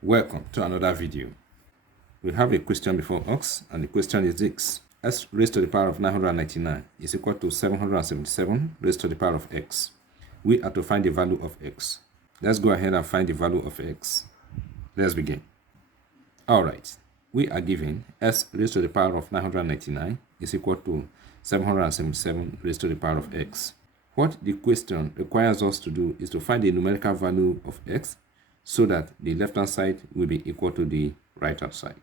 Welcome to another video. We have a question before us, and the question is this: s raised to the power of 999 is equal to 777 raised to the power of x. We are to find the value of x. Let's go ahead and find the value of x. Let's begin. Alright, we are given s raised to the power of 999 is equal to 777 raised to the power of x. What the question requires us to do is to find the numerical value of x so that the left-hand side will be equal to the right-hand side.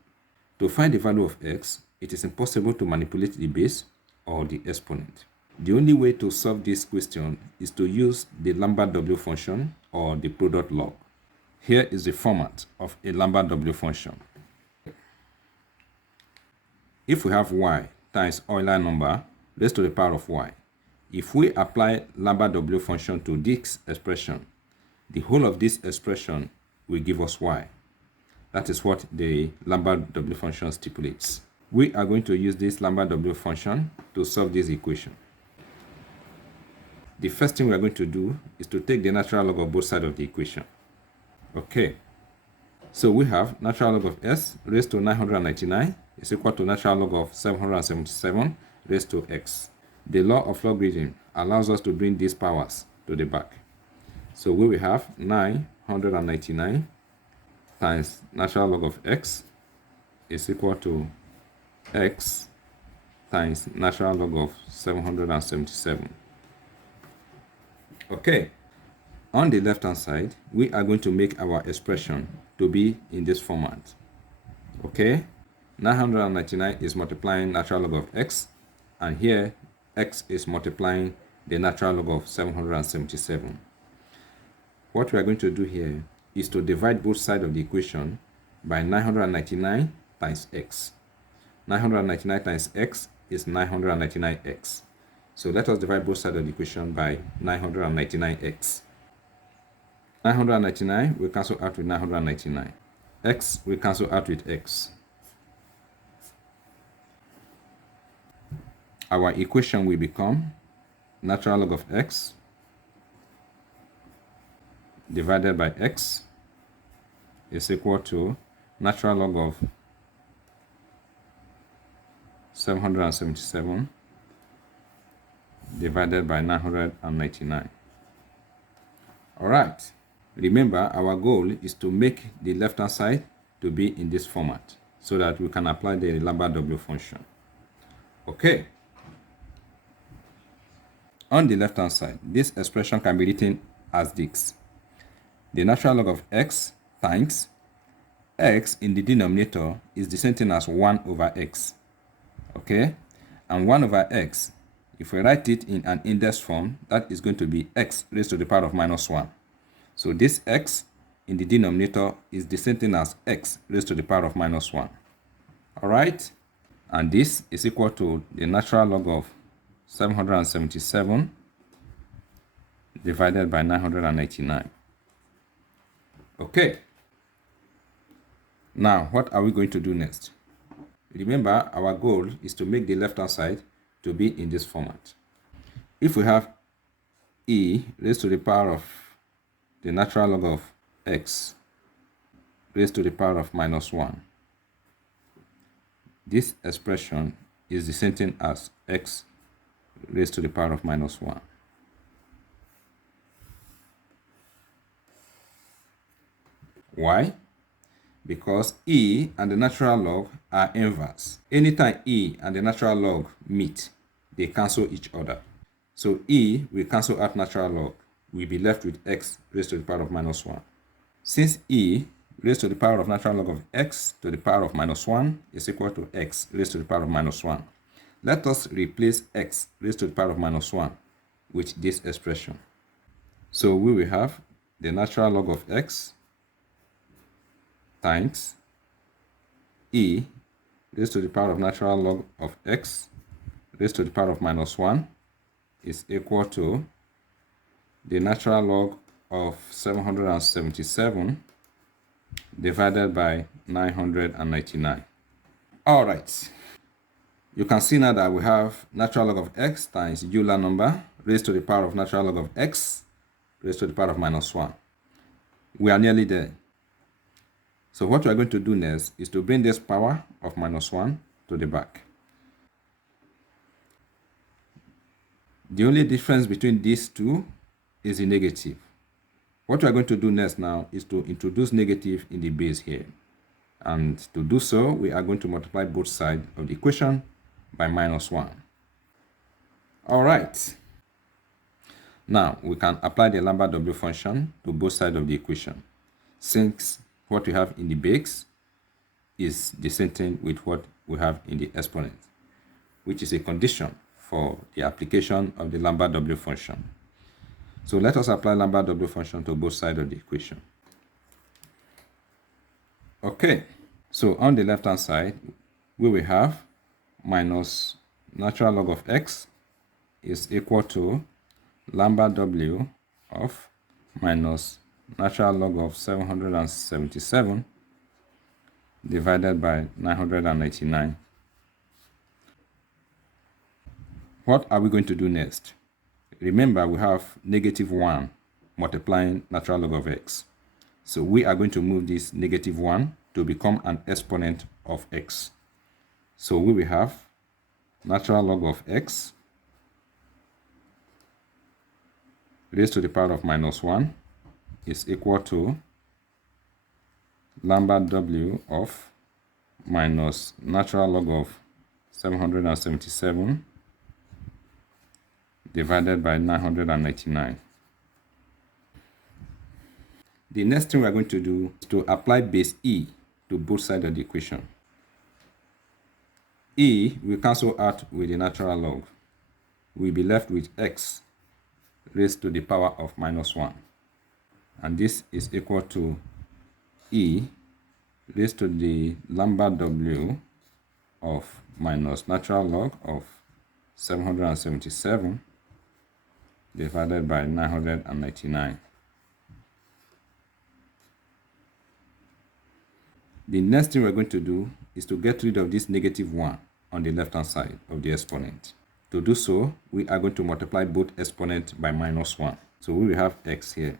To find the value of x, it is impossible to manipulate the base or the exponent. The only way to solve this question is to use the Lambert W function or the product log. Here is the format of a Lambert W function. If we have y times Euler number raised to the power of y, if we apply Lambert W function to this expression, the whole of this expression will give us y. That is what the Lambert W function stipulates. We are going to use this Lambert W function to solve this equation. The first thing we are going to do is to take the natural log of both sides of the equation. Okay, so we have natural log of s raised to 999 is equal to natural log of 777 raised to x. The law of logarithm allows us to bring these powers to the back. So we will have 999 times natural log of x is equal to x times natural log of 777. Okay, on the left hand side, we are going to make our expression to be in this format. Okay, 999 is multiplying natural log of x, and here x is multiplying the natural log of 777. What we are going to do here is to divide both sides of the equation by 999 times x. 999 times x is 999x. So let us divide both sides of the equation by 999x. 999 will cancel out with 999. X will cancel out with x. Our equation will become natural log of x divided by x is equal to natural log of 777 divided by 999. Alright, remember our goal is to make the left hand side to be in this format so that we can apply the Lambert W function. Okay, on the left hand side, this expression can be written as this: the natural log of x times x in the denominator is the same thing as 1 over x. Okay, and 1 over x, if we write it in an index form, that is going to be x raised to the power of minus 1. So this x in the denominator is the same thing as x raised to the power of minus 1. Alright, and this is equal to the natural log of 777 divided by 999. Okay, now what are we going to do next? Remember, our goal is to make the left hand side to be in this format. If we have e raised to the power of the natural log of x raised to the power of minus 1, this expression is the same thing as x raised to the power of minus 1. Why? Because e and the natural log are inverse. Anytime e and the natural log meet, they cancel each other. So e will cancel out natural log. We'll be left with x raised to the power of minus 1. Since e raised to the power of natural log of x to the power of minus 1 is equal to x raised to the power of minus 1, let us replace x raised to the power of minus 1 with this expression. So we will have the natural log of x times e raised to the power of natural log of x raised to the power of minus 1 is equal to the natural log of 777 divided by 999. Alright, you can see now that we have natural log of x times Euler number raised to the power of natural log of x raised to the power of minus 1. We are nearly there. So what we are going to do next is to bring this power of -1 to the back. The only difference between these two is the negative. What we are going to do next now is to introduce negative in the base here. And to do so, we are going to multiply both sides of the equation by -1. All right. Now, we can apply the Lambert W function to both sides of the equation, since what we have in the base is the same thing with what we have in the exponent, which is a condition for the application of the Lambert W function. So let us apply Lambert W function to both sides of the equation. Okay, so on the left-hand side, we will have minus natural log of x is equal to Lambert W of minus natural log of 777 divided by 999. What are we going to do next? Remember, we have -1 multiplying natural log of x. So we are going to move this -1 to become an exponent of x. So we will have natural log of x raised to the power of -1 is equal to Lambert W of minus natural log of 777 divided by 999. The next thing we are going to do is to apply base e to both sides of the equation. E will cancel out with the natural log. We'll be left with x raised to the power of -1. And this is equal to e raised to the Lambert W of minus natural log of 777 divided by 999. The next thing we're going to do is to get rid of this -1 on the left-hand side of the exponent. To do so, we are going to multiply both exponents by -1. So we will have x here,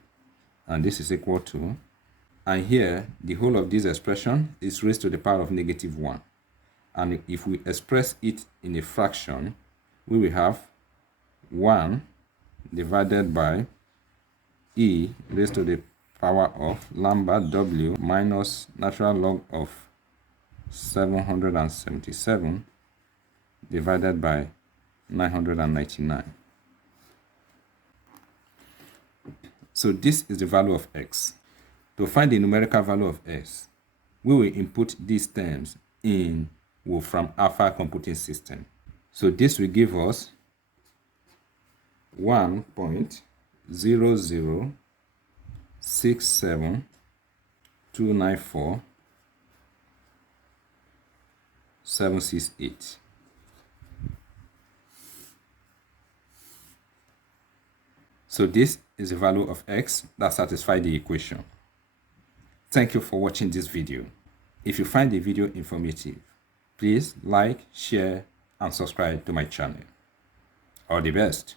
and this is equal to, and here, the whole of this expression is raised to the power of -1. And if we express it in a fraction, we will have 1 divided by e raised to the power of Lambert W minus natural log of 777 divided by 999. So this is the value of x. To find the numerical value of s, we will input these terms in Wolfram Alpha computing system. So this will give us 1.0067294.768. So this is the value of x that satisfies the equation. Thank you for watching this video. If you find the video informative, please like, share, and subscribe to my channel. All the best.